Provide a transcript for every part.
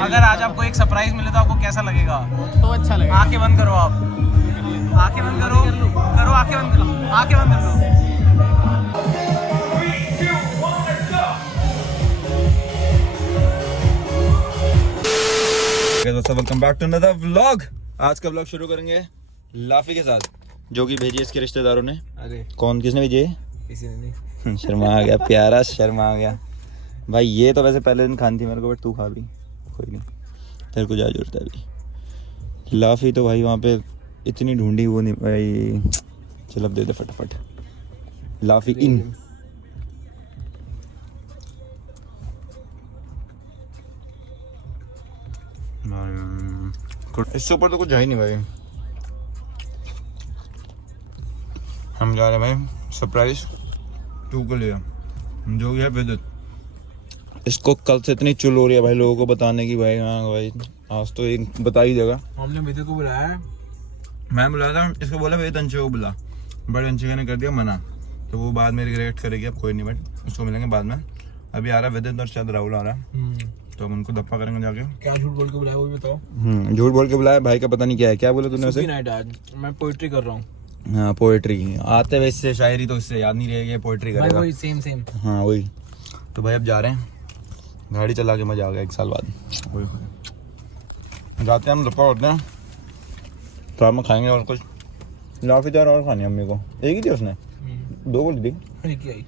अगर आज आपको एक सरप्राइज मिले तो आपको कैसा लगेगा? तो अच्छा लगेगा। आंखें बंद करो आप, आंखें बंद करो, करो आंखें बंद करो, आंखें बंद कर लो। दोस्तों welcome back to another vlog. आज का व्लॉग शुरू करेंगे लाफी के साथ, जो कि भेजी है इसके रिश्तेदारों ने। अरे कौन, किसने भेजी है? किसी ने नहीं। शर्मा आ गया, प्यारा शर्मा आ गया भाई। ये तो वैसे पहले दिन खानी थी मेरे को, बट तू खा भी, कोई नहीं, तेरे को जा जरूरत है अभी। लाफी तो भाई वहाँ पे इतनी ढूंढी, वो नहीं भाई। चल अब दे दे फटाफट लाफी इन। इससे ऊपर तो कुछ है ही नहीं भाई। हम जा रहे हैं भाई सरप्राइज टू को लिया, जो है विदित। इसको कल से इतनी चुल हो रही है भाई लोगों को बताने की, भाई हाँ भाई आज तो एक बता ही देगा। हमने विदित को बुलाया है। मैं बुलाया था, इसको बोला वेद अंशे को बुला, बट अंशिका ने कर दिया मना, तो वो बाद में रिग्रेट करेगी। अब कोई नहीं, बट उसको मिलेंगे बाद में। अभी आ रहा है वेदित और शायद राहुल आ रहा है, तो हम उनको धप्पा करेंगे जाके। क्या झूठ बोल के बुलाया वो भी बताओ। झूठ बोल के बुलाया भाई का पता नहीं क्या है। क्या बोला तूने उसे? नाइट आज मैं पोएट्री कर रहा हूँ। हाँ पोएट्री आते हुए इससे शायरी तो इससे याद नहीं रहेगी, पोएट्री करेगा। वही सेम। हाँ वही। तो भाई अब जा रहे हैं, गाड़ी चला के मजा आ गया 1 साल बाद। वही जाते हैं हम, धप्पा होते हैं तो हम खाएंगे और कुछ। लाफी चार और खानी है अम्मी को, एक ही थी उसने, 2 बोली थी भाई।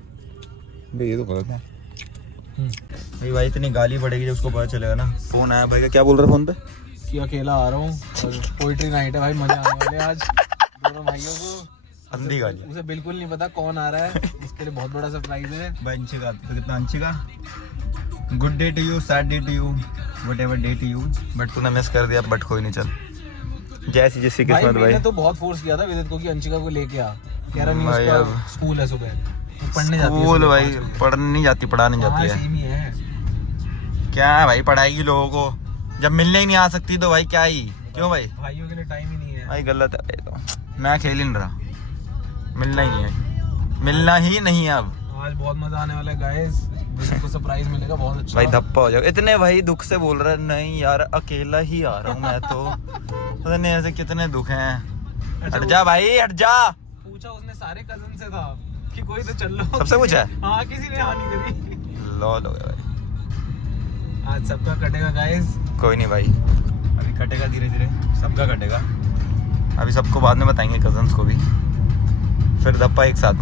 ये तो गलत है भाई इतनी गाली पड़ेगी जब उसको पता चलेगा ना। फोन आया भाई का, क्या बोल रहा है फोन पे? कि अकेला आ रहा हूँ और पोएट्री नाइट है भाई, मजा आने वाले आज दोनों भाइयों को। अंधी गाली। उसे बिल्कुल नहीं पता कौन आ रहा है, इसके लिए बहुत बड़ा सरप्राइज है भाई। अंशिका तो कितना, Anshika good day to you, sad day to you, whatever day to you, but तूने मिस कर दिया। बट कोई नहीं, चल जैसी जिसकी किस्मत भाई। मैंने तो बहुत फोर्स किया था विदित को कि अंशिका को लेके आ, कह रहा नहीं भाई उसका अब स्कूल है सुबह, वो पढ़ने जाती है स्कूल भाई, पढ़ने नहीं जाती, पढ़ा नहीं जाती है। सेम ही है क्या है भाई, पढ़ाएगी लोगों को, जब मिलने ही नहीं आ सकती तो भाई क्या ही। क्यों भाई? भाइयों के लिए टाइम ही नहीं है भाई गलत है भाई। तो मैं खेल ही नहीं रहा, मिलना ही नहीं है, मिलना ही नहीं है अब। आज बहुत मजा आने वाला है गाइस, विदित को सरप्राइज मिलेगा बहुत अच्छा भाई धप्पा हो जाएगा। इतने भाई दुख से बोल रहा है, नहीं यार अकेला ही आ रहा हूँ मैं तो। पता नहीं ऐसे कितने दुख हैं। हट जा भाई, हट जा। पूछा उसने सारे कजन से था कि कोई तो चल लो, सबसे पूछा है? हाँ किसी ने हाँ नहीं करी। लॉल हो गया भाई। आज सबका कटेगा गाइस। कोई नहीं भाई, अभी कटेगा धीरे धीरे, सबका कटेगा। अभी सबको बाद में बताएंगे, कजन्स को भी, फिर धप्पा एक साथ।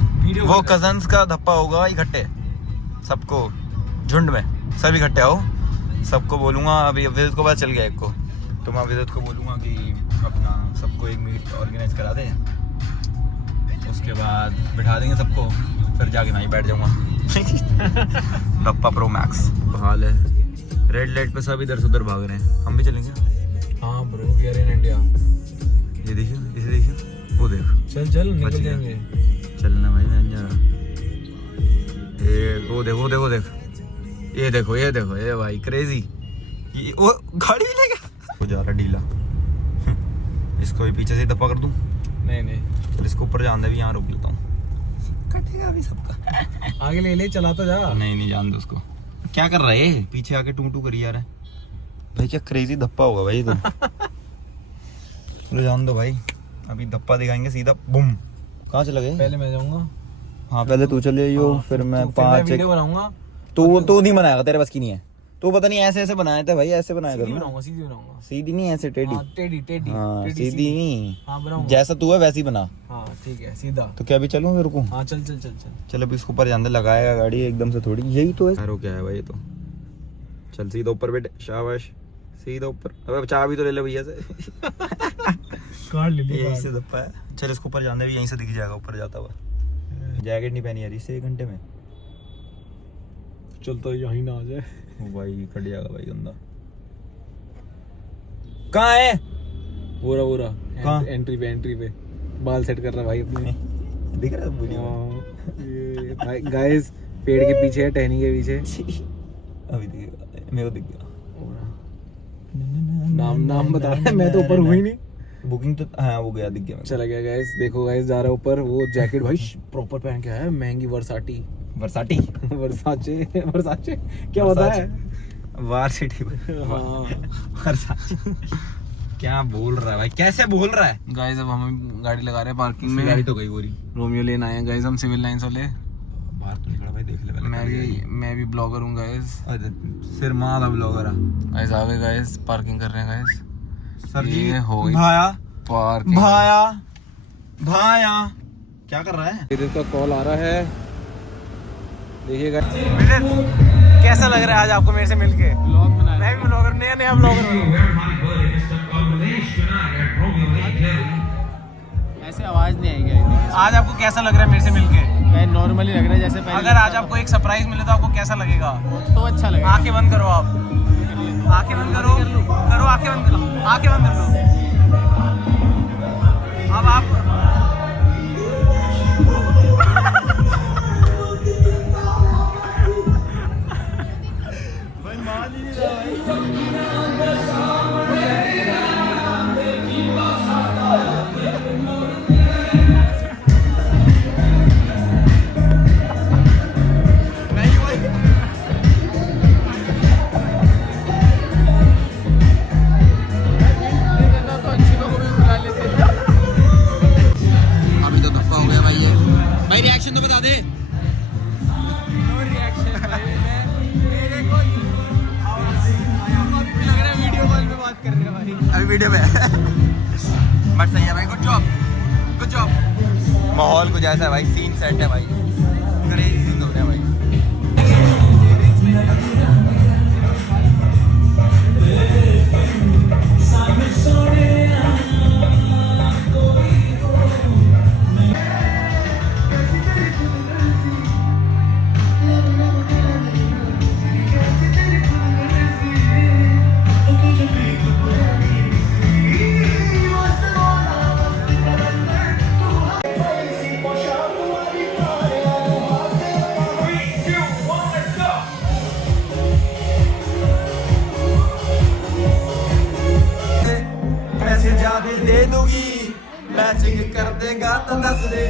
वो कजन्स का धप्पा होगा इकट्ठे, सबको झुंड में, सब इकट्ठे आओ। सबको बोलूँगा, अभी विदित को पता चल गया एक को, तो मैं विदित को बोलूँगा कि अपना सबको एक मीट ऑर्गेनाइज करा दे, उसके बाद बिठा देंगे सबको, फिर जाके मैं ही बैठ जाऊँगा। धप्पा प्रो मैक्स हाल है। रेड लाइट पे सब इधर से उधर भाग रहे हैं, हम भी चलेंगे। हाँ bro, we are in India. ये देखियो, इसे देखियो, वो देख। चल निकल जाएंगे। चलना भाई, मैं जा रहा। ये वो देखो, देखो देख, ये देखो, ये देखो, ये भाई क्रेजी। ये वो गाड़ी भी लेगा, वो जा रहा ढीला। इसको भी पीछे से धप्पा कर दूं? नहीं चल इसको ऊपर जान दे, भी यहाँ रोक लेता हूँ, कटेगा अभी सबका। आगे ले चला तो जा। नहीं जान दो उसको। क्या कर रहा है पीछे आके, टू करी जा रहा है भाई। क्या क्रेजी धप्पा होगा भाई तो। चलो जान दो भाई, अभी धप्पा दिखाएंगे सीधा बुम। कहाँ चला गए? पहले मैं जाऊंगा। हाँ पहले तू चले जाइयो, फिर मैं 5 वीडियो बनाऊंगा। तू नहीं बनाएगा, तेरे बस की नहीं है। तू पता नहीं ऐसे बनाए थे भाई, ऐसे बनाया सीधी कर। बनाऊंगा। सीधी नहीं, ऐसे टेढ़ी। टेढ़ी। हाँ सीधी नहीं, हाँ बनाऊंगा। जैसा तू है वैसे ही बना। हाँ ठीक है, सीधा। तो क्या अभी चलूं फिर रुकूं? हाँ चल। चल अभी इसको ऊपर जान दे, लगाएगा गाड़ी एकदम से थोड़ी, यही तो है। यार क्या है भाई ये तो। चल सीधा ऊपर बैठ, शाबाश, सीधा ऊपर। अबे चाबी तो ले ले भैया से। कार ले ली। यहीं से धप्पा है। चल इसको ऊपर जाने भी, यहीं से दिख जाएगा ऊपर जाता हुआ। जैकेट नहीं पहनी यार इससे 1 घंटे में। चलता यहीं ना आ जाए। वो भाई कट जाएगा भाई गंदा। कहाँ है? पूरा कहाँ? एंट्री पे बाल सेट कर रहा भाई अपने। दिख रहा है वीडियो? गाइस पेड़ के पीछे है, टहनी के पीछे। अभी दिखेगा, मेरे को दिख गया। नाम बता रहा है, मैं तो ऊपर हुई ही नहीं। बुकिंग तो हाँ वो गया, दिख गया मेरे को। चला गया गाइस, देखो गाइस जा रहा है ऊपर। वो जैकेट भाई प्रॉपर पहन के आया है, महंगी वर्साचे वर्साचे क्या होता है? वार्सिटी क्या बोल रहा है भाई, कैसे बोल रहा है? गाइस अब हम गाड़ी लगा रहे हैं पार्किंग में। गाड़ी तो गई पूरी। रोमियो लेने आए हैं गाइस हम, सिविल लाइंस वाले। बाहर तो निकला भाई, देख ले पहले। मैं भी ब्लॉगर हूँ गाइस। सिर माला ब्लॉगर है गाइस आ गए गाइस, पार्किंग कर रहे हैं गाइस। सर जी। ये हो गई भाया पार्किंग। भाया क्या कर रहा है? विदित का कॉल आ रहा है, देखिएगा। कैसा लग रहा है आज आपको मेरे से मिलके? ब्लॉग बनाया, मैं भी ब्लॉगर, नया ब्लॉगर हूँ। ऐसे आवाज नहीं आएगी। आज आपको कैसा लग रहा है मेरे से मिलके? मैं नॉर्मली लग रहा है जैसे पहले। अगर आज आपको एक सरप्राइज मिले तो आपको कैसा लगेगा? तो अच्छा लगेगा। आंखें बंद करो आप, आंखें बंद करो, करो आंखें बंद करो, आंखें बंद कर लो। अब आप रिएक्शन तो बता दे। अभी वीडियो में बट सही है भाई, गुड जॉब। माहौल कुछ ऐसा है भाई, सीन सेट है भाई, क्रेजी सीन हो रहा है भाई। दे दूंगी मैचिंग कर देगा तो दस दे,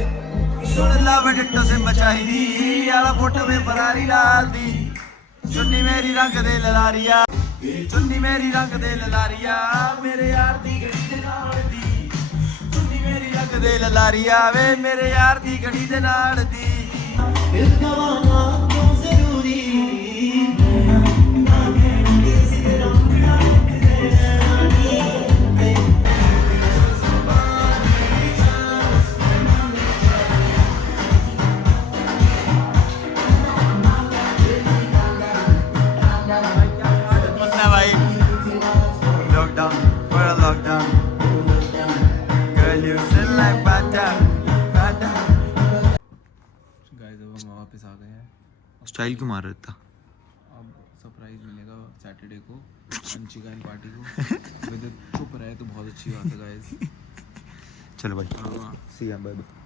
सुन ला बटिट्टो से बचाई दी आला फोटो में फरारी डाल दी। चुन्नी मेरी रंग दे ललारिया, चुन्नी मेरी रंग दे ललारिया, मेरे यार दी गड़ी दे नाल दी। चुन्नी मेरी रंग दे ललारिया वे मेरे यार दी गड़ी दे नाल दी। वापस आ गए हैं। स्टाइल क्यों मार रहा था? अब सरप्राइज मिलेगा सैटरडे को अंशिका एंड पार्टी को। चुप रहे तो बहुत अच्छी बात है गाइस। चलो भाई, सी यू, बाय बाय।